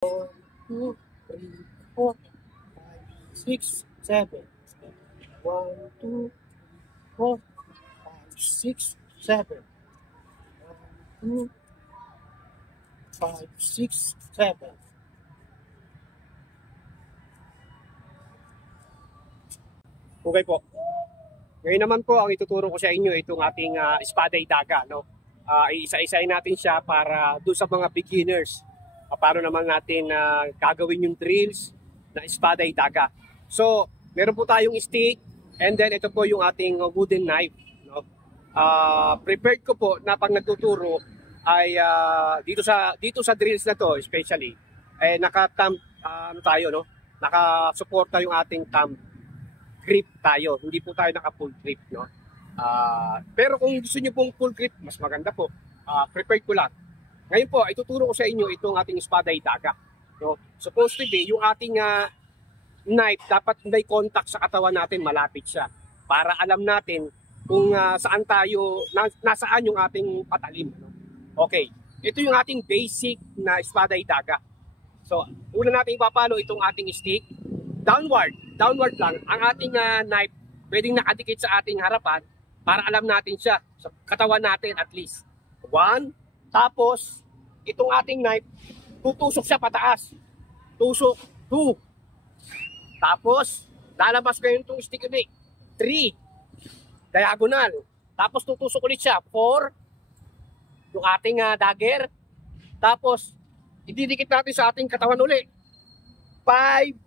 2, 3, 4, 5, 6, 7. 1, 2, 4, 5, 6, 7. 1, 2, 5, 6, 7. Okay po. Ngayon naman po, ang ituturo ko sa inyo itong ating espada daga, no? Isa-isahin natin siya para doon sa mga beginners. Paano naman natin gagawin yung drills na espada daga. So, meron po tayong stick and then ito po yung ating wooden knife, no? Prepared ko po na pag nagtuturo ay dito sa drills na to especially naka-thumb tayo, no? Naka-suporta yung ating thumb grip tayo. Hindi po tayo naka-full grip, no? Pero kung gusto niyo pong full grip, mas maganda po. Prepared ko lang. Ngayon po, ituturo ko sa inyo itong ating espada daga, no? Supposed to be, yung ating knife, dapat may contact sa katawan natin, malapit siya. Para alam natin kung saan tayo, nasaan yung ating patalim, no? Okay. Ito yung ating basic na espada daga. So, una natin ipapalo itong ating stick. Downward lang. Ang ating knife, pwedeng nakadikit sa ating harapan para alam natin siya. Sa katawan natin at least. 1. Tapos, itong ating knife, tutusok siya pataas. Tusok. 2. Tapos, lalabas ko yung itong stick ulit. 3. Diagonal. Tapos, tutusok ulit siya. 4. Yung ating dagger. Tapos, ididikit natin sa ating katawan ulit. 5.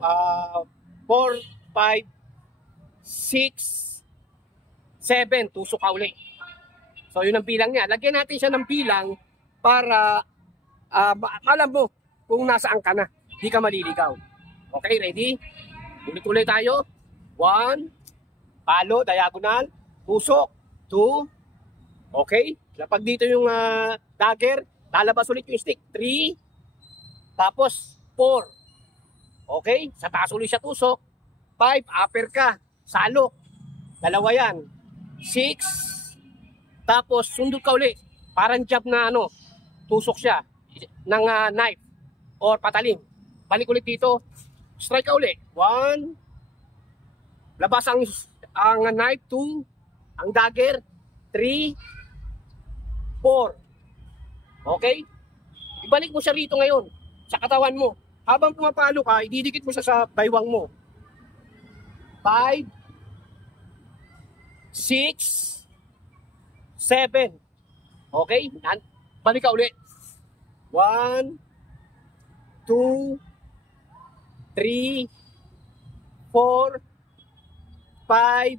4, 5, 6, 7. Tusok ka uli. So, yun ang bilang niya. Lagyan natin siya ng bilang para alam mo kung nasaan ka na. Hindi ka maliligaw. Okay, ready? Ulit-ulit tayo. 1. Palo, diagonal. Tusok. 2. Okay. Lapag dito yung dagger, lalabas ulit yung stick. 3. Tapos, 4. Okay? Sa taas ulit siya tusok. 5. Upper ka. Salok. 2 yan. 6. Tapos, sundot ka ulit. Parang jab na tusok siya ng knife or patalim. Balik ulit dito. Strike ka ulit. 1. Labas ang knife. 2. Ang dagger. 3. 4. Okay? Ibalik mo siya rito ngayon sa katawan mo. Habang pumapalo ka, ididikit mo siya sa baywang mo. 5, 6, 7. Okay? Balik ka ulit. 1, 2, 3, 4, 5,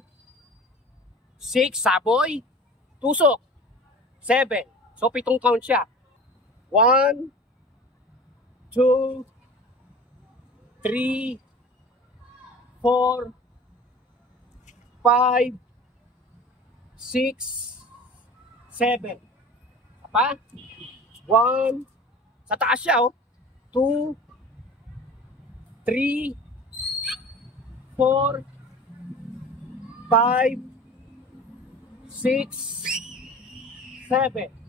6. Saboy. Tusok. 7. So, 7 count siya. 1, 2, 3, 4, 5, 6, 7. Pa? 1. Sa taas siya, 2, 3, 4, 5, 6, 7.